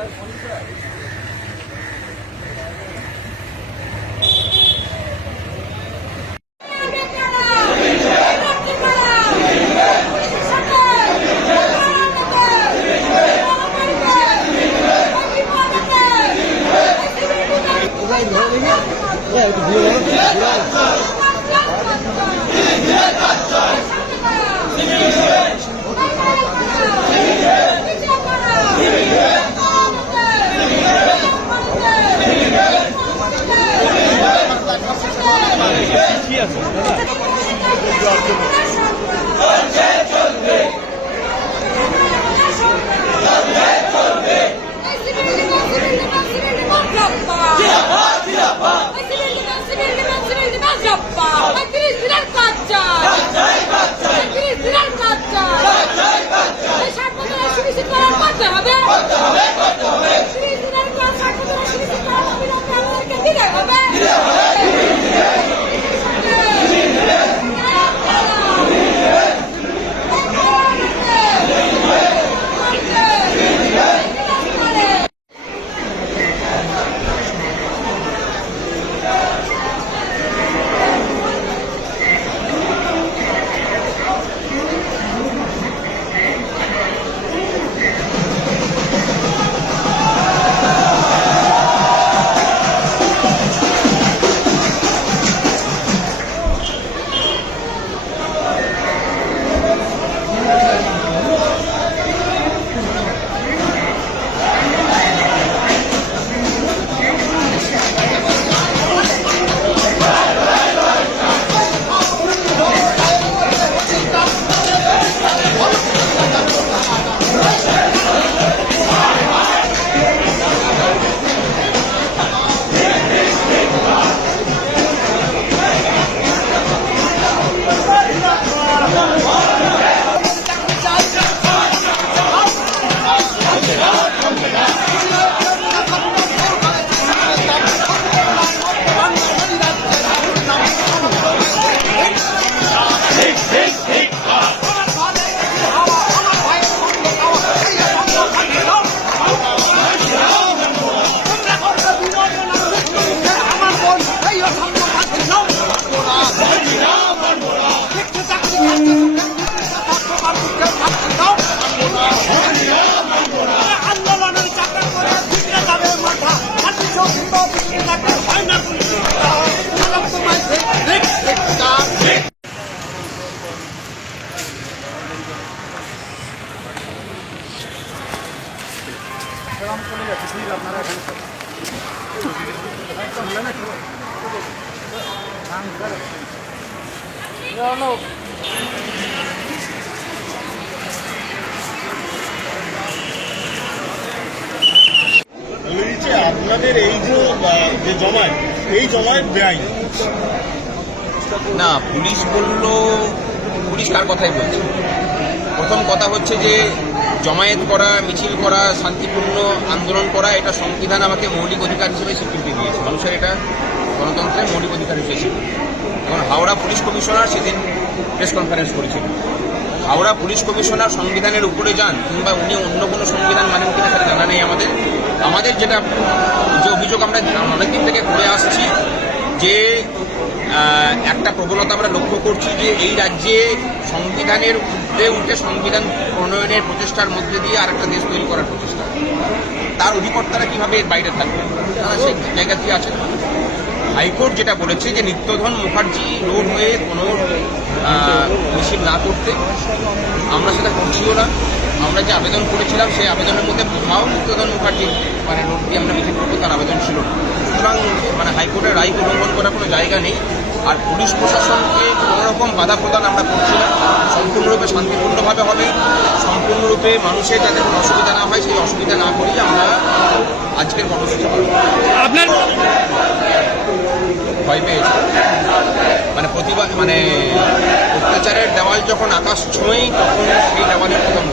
that? What is that? করতে হবে। করতে হবে। আপনাদের এই যে জমায় এই জমায় বেআইন না পুলিশ বলল পুলিশ কার কথাই বলছে? প্রথম কথা হচ্ছে যে জমায়েত করা, মিছিল করা, শান্তিপূর্ণ আন্দোলন করা, এটা সংবিধান আমাকে মৌলিক অধিকার হিসেবে স্বীকৃতি দিয়েছে। মানুষের এটা গণতন্ত্রের মৌলিক অধিকার হিসেবে এবং হাওড়া পুলিশ কমিশনার সেদিন প্রেস কনফারেন্স করেছিল। হাওড়া পুলিশ কমিশনার সংবিধানের উপরে যান, কিংবা উনি অন্য কোনো সংবিধান মানেন কিনা সেটা জানা নেই আমাদের। আমাদের যেটা যে অভিযোগ আমরা অনেকদিন থেকে করে আসছি যে একটা প্রবণতা আমরা লক্ষ্য করছি যে এই রাজ্যে সংবিধানের ঊর্ধ্বে উঠে সংবিধান প্রণয়নের প্রচেষ্টার মধ্যে দিয়ে আরেকটা দেশ তৈরি করার প্রচেষ্টা। তার অধিকর্তারা কীভাবে এর বাইরে থাকবে তারা সেই জায়গাতেই আছেন। হাইকোর্ট যেটা বলেছে যে নিত্যধন মুখার্জি রোড হয়ে কোনো মিছিল না করতে। আমরা সেটা করছিও না। আমরা যে আবেদন করেছিলাম, সেই আবেদনের মধ্যে কোথাও নিত্যধন মুখার্জি মানে রোড দিয়ে আমরা মিছিল করব, তার আবেদন ছিল না। সুতরাং মানে হাইকোর্টের রায় উল্লঙ্ঘন করার কোনো জায়গা নেই। আর পুলিশ প্রশাসনকে কোনো রকম বাধা প্রদান আমরা করছি না। সম্পূর্ণরূপে শান্তিপূর্ণভাবে হবে। সম্পূর্ণরূপে মানুষের যাতে কোনো অসুবিধা না হয় সেই অসুবিধা না করেই আমরা আজকের কর্মসূচি। আপনার ভয় পেয়েছে। মানে প্রতিবাদ মানে অত্যাচারের দেওয়াল যখন আকাশ ছোঁয় তখন সেই দেওয়ালের প্রথম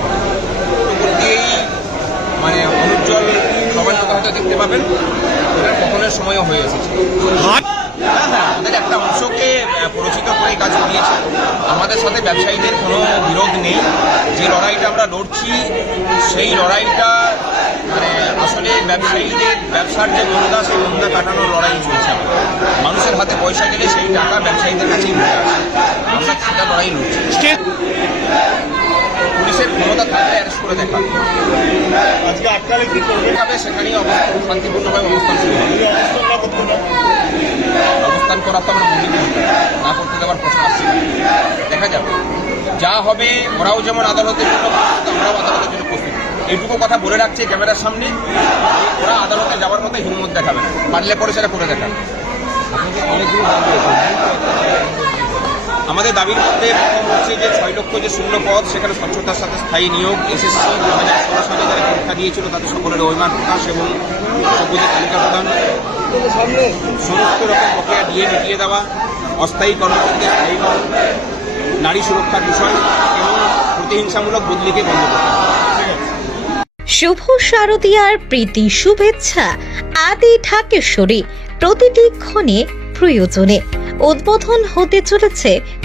দিয়েই মানে অনুজ্জ্বল নবান্নকে হয়তো দেখতে পাবেন। পতনের সময়ও হয়ে এসেছে। আমাদের একটা অংশকে পরিচিত করে কাজ করিয়েছে। আমাদের সাথে ব্যবসায়ীদের কোনো বিরোধ নেই। যে লড়াইটা আমরা লড়ছি সেই লড়াইটা মানে আসলে ব্যবসায়ীদের ব্যবসার যে মন্দা সেই মন্দা কাটানোর লড়াই চলছে। মানুষের হাতে পয়সা গেলে সেই টাকা ব্যবসায়ীদের কাছেই আসে। আমরা সেটা লড়াই লড়ছি। করে দেখা আজকে আটকালে কি করবে? দেখাবে সেখানেই অবস্থান শান্তিপূর্ণভাবে অবস্থান শুরু হবে। অবস্থান না করতে না অবস্থান করা তো আমরা বলি না করতে দেওয়ার প্রশ্ন আসছে দেখা যাবে যা হবে ওরাও যেমন আদালতের জন্য আমরাও আদালতের জন্য প্রস্তুত। এইটুকু কথা বলে রাখছে ক্যামেরার সামনে। ওরা আদালতে যাওয়ার মতো হিম্মত দেখাবে না। পারলে পরে সেটা করে দেখাবে। আমাদের দাবির মধ্যে প্রথম হচ্ছে যে ছয় লক্ষ যে শূন্য পদ, সেখানে স্বচ্ছতার সাথে স্থায়ী নিয়োগ এসএসসি দু হাজার ষোলো সালে যারা পরীক্ষা দিয়েছিল তাদের সকলের ওইমান প্রকাশ এবং সবুজের তালিকা প্রদান সমস্ত রকম বকেয়া দিয়ে মিটিয়ে দেওয়া, অস্থায়ী কর্মচারীদের স্থায়ীকরণ নারী সুরক্ষার বিষয় এবং প্রতিহিংসামূলক বদলিকে বন্ধ হবে। শুভ শারদীয়ার প্রীতি, শুভেচ্ছা আদি ঢাকেশ্বরী প্রতিটি ক্ষণে প্রয়োজনে উদ্বোধন হতে চলেছে